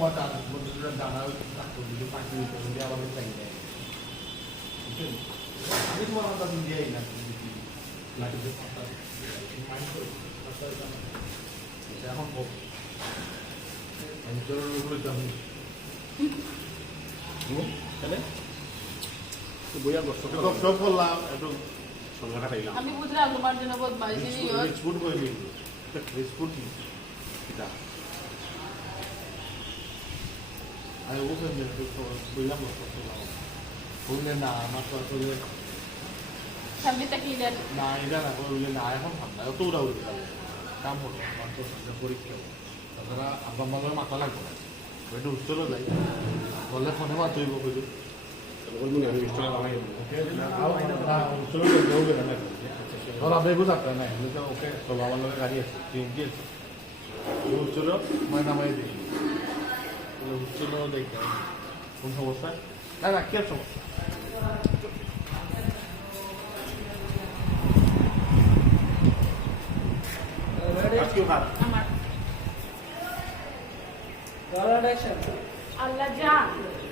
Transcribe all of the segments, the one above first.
তোমার জানা ডাক্তার যদি পাখি দিতে আমাদের চাই দেয় বুঝছেন আমি তোমার কথা দিয়েই না এখন আমি তোর যাবো বইয়া সব করলাম একটু সংখ্যাটা খাইলাম আমি বুঝলাম তোমার জন্য রিচফুড করে নিই রিচফুড কি এটা আমি বুঝলাম যে বইলাম বললে না আমার তো আসলে সামনেটা ক্লিয়ার না এটা না বললে না এখন ঠান্ডা অত উড়াউড়ি যাবে কাম হলো আমার তো পরীক্ষা হলো তাছাড়া আব্বা মামার মাথা লাগবে না একটু উত্তরও যাই বললে ফোনে মাত হইব কইল বেগু থাকতে নাই ওকে চলো আমার লোকের গাড়ি আছে ট্রেনটি আছে উচ্চর নামাই দিই উচ্চর দেখতে কোন সমস্যা না না কি সমস্যা আল্লাহ জান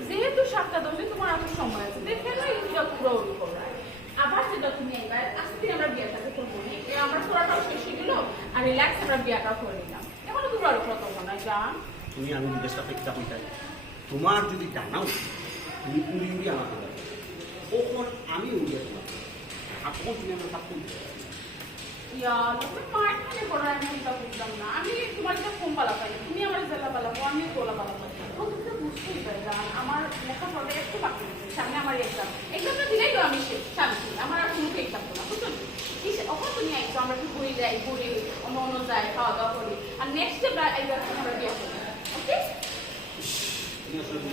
যেহেতু 7টা দশে তোমার এত সময় আছে দেখে না ইনজয় পুরো করো আবার যেটা তুমি একবার আজকে আমরা বিয়েটাকে করবো আমার পড়াটাও শেষ হয়ে গেল আর রিল্যাক্স আমরা বিয়েটা করে নিলাম এখন তুমি আরো কত না জান তুমি আমি বিদেশটা পেতে হইতে তোমার যদি জানাও তুমি পুরি উড়ি আমাকে কখন আমি উড়িয়ে তোমার আর কখন তুমি আমার থাকতে আমি তোমার কম পালা পাই তুমি আমার জেলা পালা আমি গোলা পালা পাই তুমি বুঝতেই পারি আমার লেখাপড়া একটু বাকি সামনে আমার এক্সামটা দিলেই তো আমি শান্তি আমার আর কোনো এক্সাম না বুঝছো ওখানে তুমি একদম আমরা একটু ঘুরে যাই ঘুরে অন্য অন্য যাই খাওয়া দাওয়া করি আর নেক্সট আমরা বিয়ে করি ওকে